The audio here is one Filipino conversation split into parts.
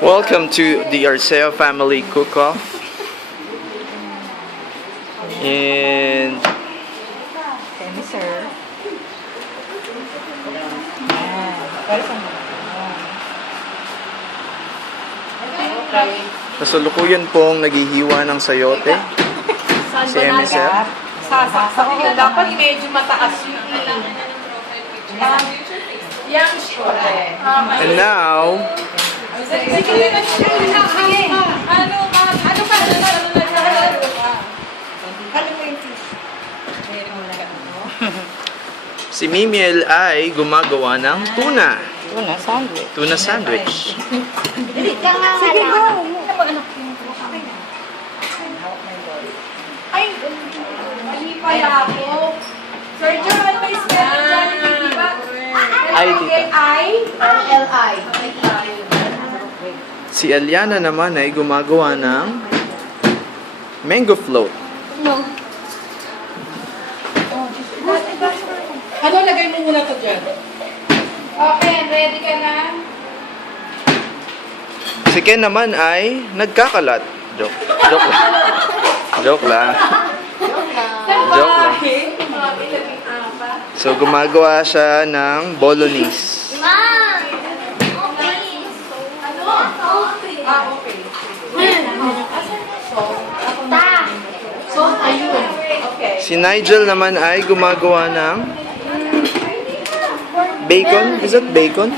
Welcome to the Arceo family cook-off. And Kemi, sir. Para sa kasalukuyan pong naghihiwa ng sayote. Si MSF. sasaksak yun. Dapat medyo mataas yun. Yang shore. And now, si Mimiel ay gumagawa ng tuna. Tuna sandwich. Tuna sandwich. Sige, go. Ay, mali pala ako. Sir John, may spelling di ba? Ay, tita. I-L-I. Si Eliana naman ay gumagawa ng mango float. Ano, lagay mo muna to dyan. Okay, ready ka na? Si Ken naman ay nagkakalat. Joke. Joke lang. Joke lang. Joke lang. So, gumagawa siya ng bolognese. Si Nigel naman ay gumagawa ng bacon. Is that bacon?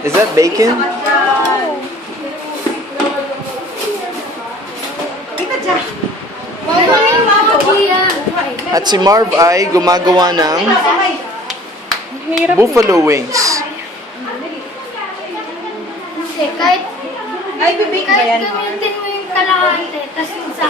Is that bacon? At si Marv ay gumagawa ng buffalo wings. Kahit gamitin mo yung kalahati, tas yung sa